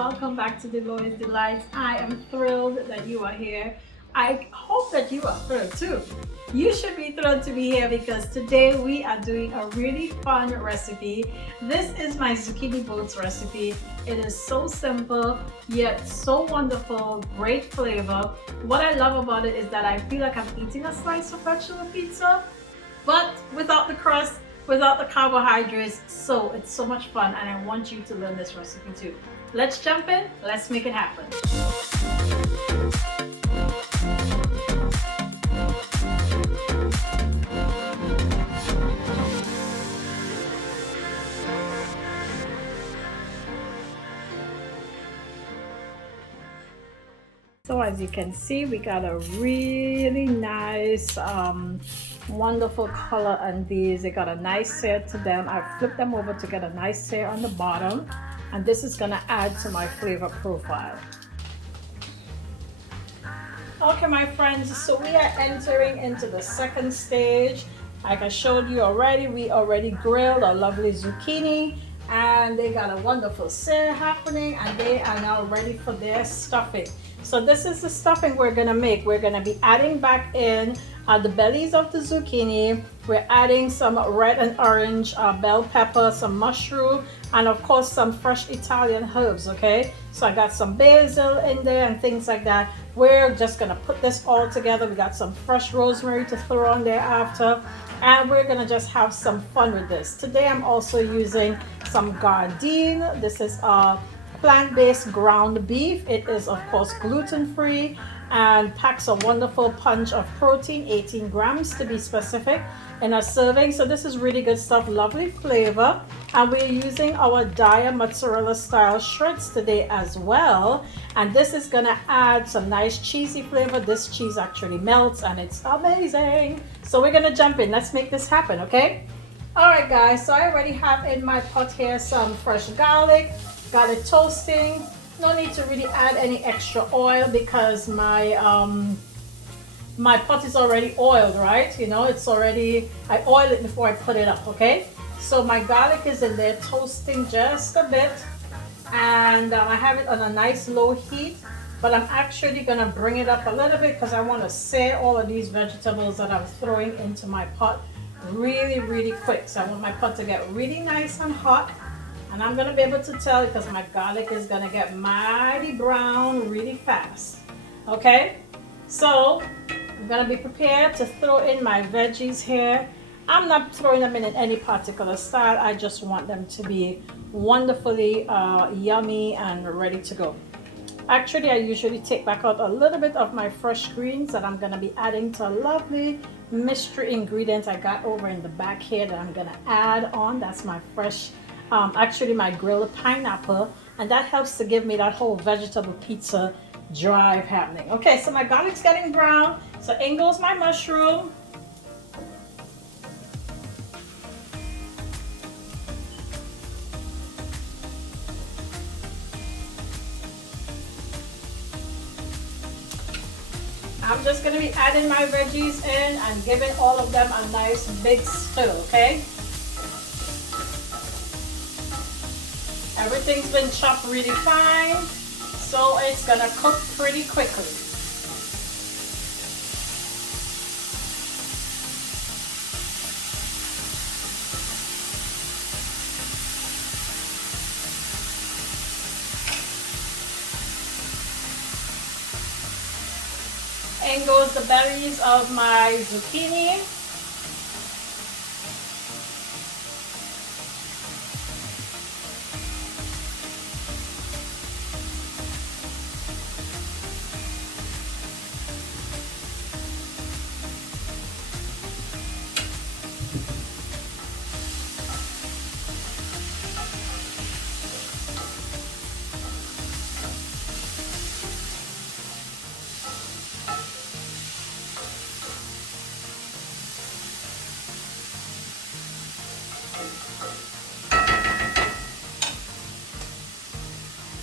welcome back to Deloitte Delights. I am thrilled that you are here. I hope that you are thrilled too. You should be thrilled to be here because today we are doing a really fun recipe. This is my zucchini boats recipe. It is so simple yet so wonderful, great flavor. What I love about it is that I feel like I'm eating a slice of vegetable pizza, but without the crust, without the carbohydrates. So it's so much fun and I want you to learn this recipe too. Let's jump in, let's make it happen. So as you can see, we got a really nice wonderful color on these. They got a nice sear to them. I flipped them over to get a nice sear on the bottom, and this is going to add to my flavor profile. Okay my friends, so we are entering into the second stage. Like I showed you already, we already grilled our lovely zucchini and they got a wonderful sear happening, and they are now ready for their stuffing. So this is the stuffing we're gonna make. We're gonna be adding back in the bellies of the zucchini. We're adding some red and orange bell pepper, some mushroom, and of course some fresh Italian herbs, okay? So I got some basil in there and things like that. We're just gonna put this all together. We got some fresh rosemary to throw on there after, and we're gonna just have some fun with this. Today I'm also using some gardein. This is plant-based ground beef. It is of course gluten-free and packs a wonderful punch of protein, 18 grams to be specific in a serving. So this is really good stuff, lovely flavor. And we're using our daiya mozzarella style shreds today as well, and this is gonna add some nice cheesy flavor. This cheese actually melts and it's amazing. So we're gonna jump in, let's make this happen, okay? All right guys, so I already have in my pot here some fresh garlic. Got it toasting. No need to really add any extra oil because my my pot is already oiled, right? You know, it's already, I oil it before I put it up, okay? So my garlic is in there toasting just a bit, and I have it on a nice low heat, but I'm actually gonna bring it up a little bit because I want to sear all of these vegetables that I'm throwing into my pot really quick. So I want my pot to get really nice and hot. And I'm gonna be able to tell because my garlic is gonna get mighty brown really fast. Okay, so I'm gonna be prepared to throw in my veggies here. I'm not throwing them in any particular style. I just want them to be wonderfully yummy and ready to go. Actually, I usually take back out a little bit of my fresh greens that I'm gonna be adding to a lovely mystery ingredient I got over in the back here that I'm gonna add on. That's my fresh actually my grilled pineapple, and that helps to give me that whole vegetable pizza drive happening. Okay, so my garlic's getting brown, so in goes my mushroom. I'm just going to be adding my veggies in and giving all of them a nice big stir, okay? Everything's been chopped really fine, so it's gonna cook pretty quickly. In goes the berries of my zucchini.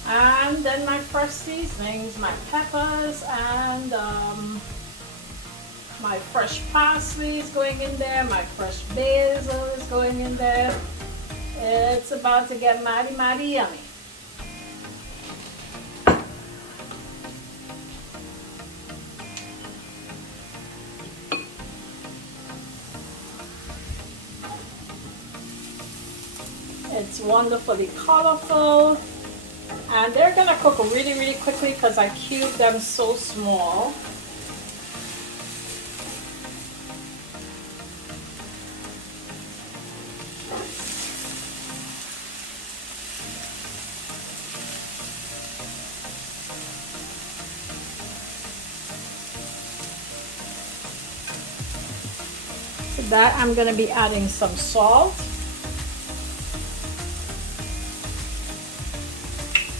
And then my fresh seasonings, my peppers and my fresh parsley is going in there, my fresh basil is going in there. It's about to get mighty yummy. It's wonderfully colorful. And they're gonna cook really, really quickly because I cubed them so small. To that, I'm gonna be adding some salt.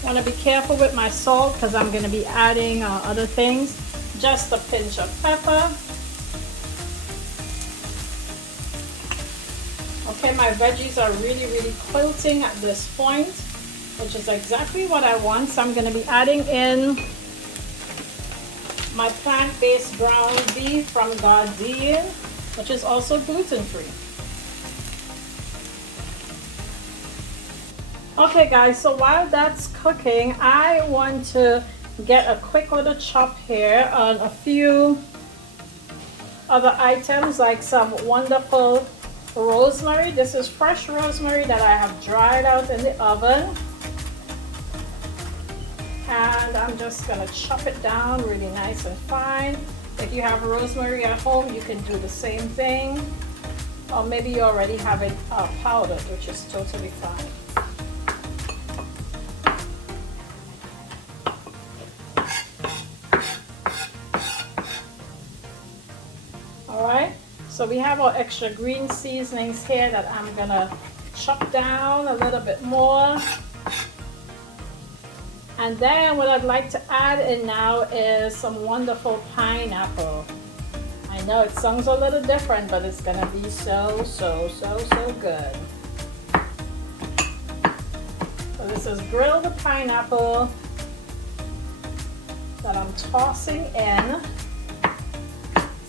I want to be careful with my salt because I'm going to be adding other things. Just a pinch of pepper. Okay, my veggies are really, really quilting at this point, which is exactly what I want. So I'm going to be adding in my plant-based ground beef from Gardein, which is also gluten-free. Okay guys, so while that's cooking, I want to get a quick little chop here on a few other items, like some wonderful rosemary. This is fresh rosemary that I have dried out in the oven. And I'm just gonna chop it down really nice and fine. If you have rosemary at home, you can do the same thing. Or maybe you already have it powdered, which is totally fine. Alright, so we have our extra green seasonings here that I'm gonna chop down a little bit more. And then what I'd like to add in now is some wonderful pineapple. I know it sounds a little different, but it's gonna be so good. So this is grilled pineapple that I'm tossing in.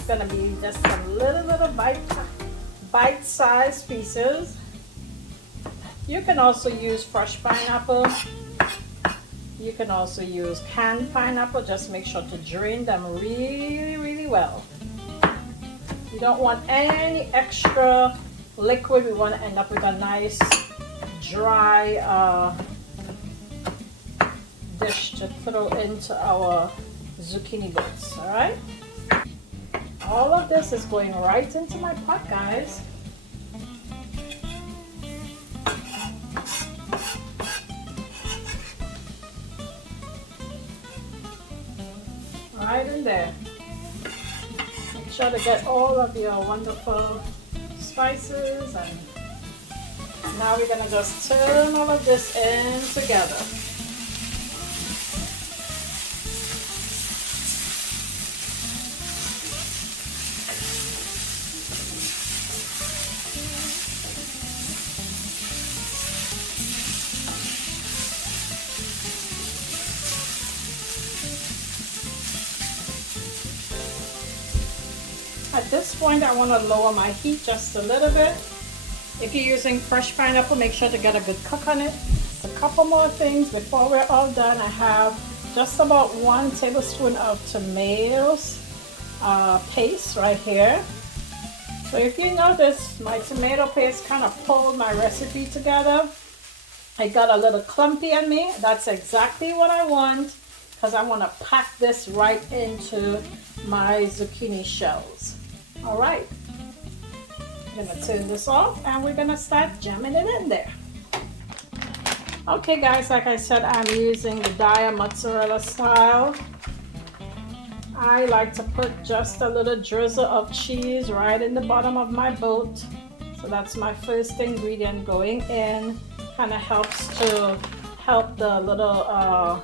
Gonna be just some little bite-sized pieces. You can also use fresh pineapple. You can also use canned pineapple. Just make sure to drain them really well. You don't want any extra liquid. We want to end up with a nice dry dish to throw into our zucchini bits. All right. All of this is going right into my pot, guys. Right in there. Make sure to get all of your wonderful spices, and now we're gonna just turn all of this in together. At this point, I want to lower my heat just a little bit. If you're using fresh pineapple, make sure to get a good cook on it. A couple more things before we're all done. I have just about 1 tablespoon of tomatoes paste right here. So if you notice, my tomato paste kind of pulled my recipe together. It got a little clumpy on me. That's exactly what I want, because I want to pack this right into my zucchini shells. All right, I'm gonna turn this off and we're gonna start jamming it in there. Okay guys, like I said, I'm using the daiya mozzarella style. I like to put just a little drizzle of cheese right in the bottom of my boat. So that's my first ingredient going in. Kind of helps to help the little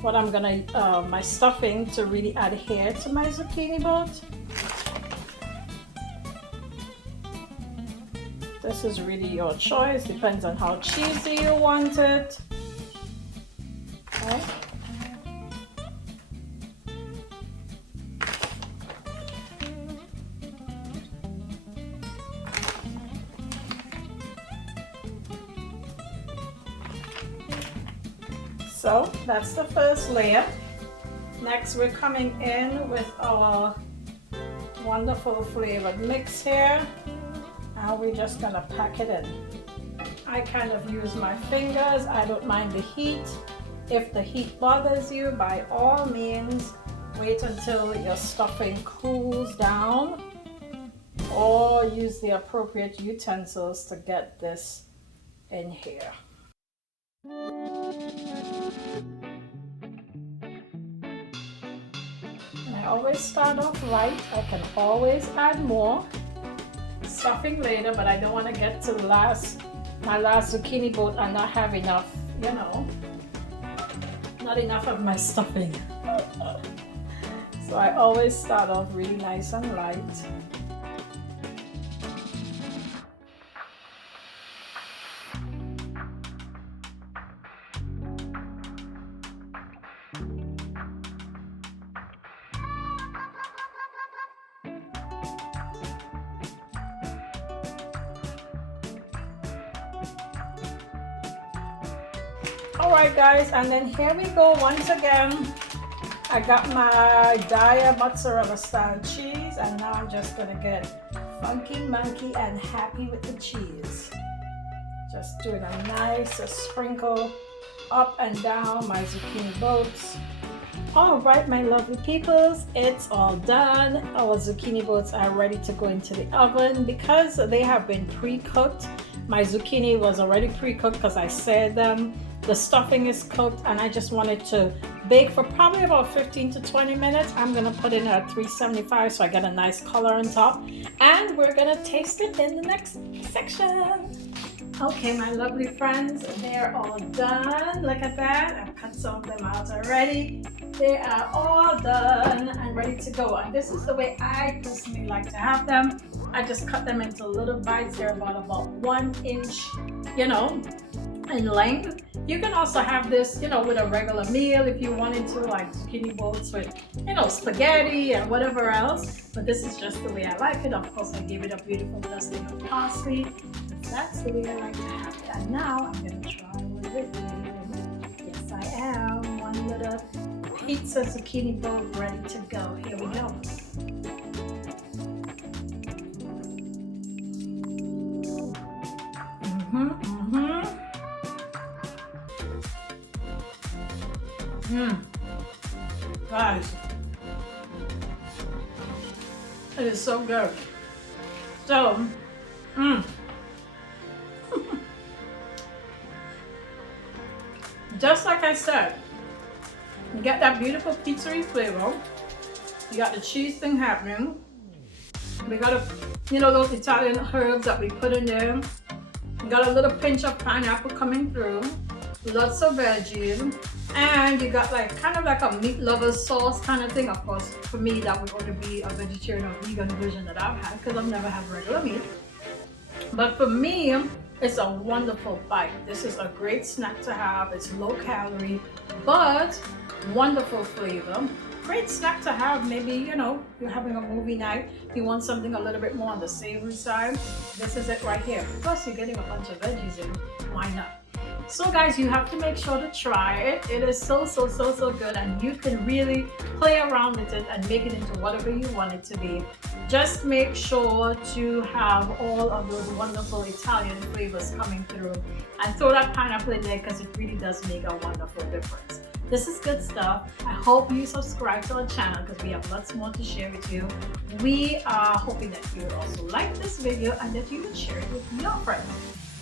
what I'm gonna my stuffing to really adhere to my zucchini boat. This is really your choice, depends on how cheesy you want it. Okay. So that's the first layer. Next, we're coming in with our wonderful flavored mix here. Now we're just gonna pack it in. I kind of use my fingers. I don't mind the heat. If the heat bothers you, by all means, wait until your stuffing cools down, or use the appropriate utensils to get this in here. I always start off light. I can always add more stuffing later, but I don't want to get to my last zucchini boat and not have enough, you know, not enough of my stuffing. So I always start off really nice and light. Alright guys, and then here we go once again. I got my daiya mozzarella style cheese, and now I'm just gonna get funky monkey and happy with the cheese. Just doing a nice sprinkle up and down my zucchini boats. Alright my lovely peoples, it's all done. Our zucchini boats are ready to go into the oven because they have been pre-cooked. My zucchini was already pre-cooked because I said the stuffing is cooked, and I just wanted to bake for probably about 15 to 20 minutes. I'm gonna put it at 375 so I get a nice color on top, and we're gonna taste it in the next section. Okay, my lovely friends, they're all done. Look at that. I've cut some of them out already. They are all done and ready to go. And this is the way I personally like to have them. I just cut them into little bites. They're about 1 inch, you know, in length. You can also have this, you know, with a regular meal if you wanted to, like zucchini boats with, you know, spaghetti and whatever else. But this is just the way I like it. Of course, I gave it a beautiful dusting of parsley. That's the way I like to have it. And now I'm going to try with it. Yes, I am. One little pizza zucchini boat ready to go. Here we go. Guys, it is so good. So, just like I said, you get that beautiful pizzeria flavor. You got the cheese thing happening. We got you know, those Italian herbs that we put in there. You got a little pinch of pineapple coming through. Lots of veggies. And you got like kind of like a meat lover's sauce kind of thing. Of course, for me, that would only be a vegetarian or vegan version that I've had because I've never had regular meat. But for me, it's a wonderful bite. This is a great snack to have. It's low calorie, but wonderful flavor. Great snack to have. Maybe, you know, you're having a movie night. You want something a little bit more on the savory side. This is it right here. Plus, you're getting a bunch of veggies in. Why not? So guys, you have to make sure to try it. It is so good, and you can really play around with it and make it into whatever you want it to be. Just make sure to have all of those wonderful Italian flavors coming through, and throw that pineapple in there because it really does make a wonderful difference. This is good stuff. I hope you subscribe to our channel because we have lots more to share with you. We are hoping that you will also like this video and that you will share it with your friends.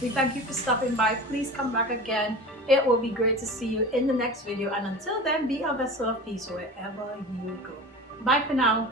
We thank you for stopping by. Please come back again. It will be great to see you in the next video. And until then, be a vessel of peace wherever you go. Bye for now.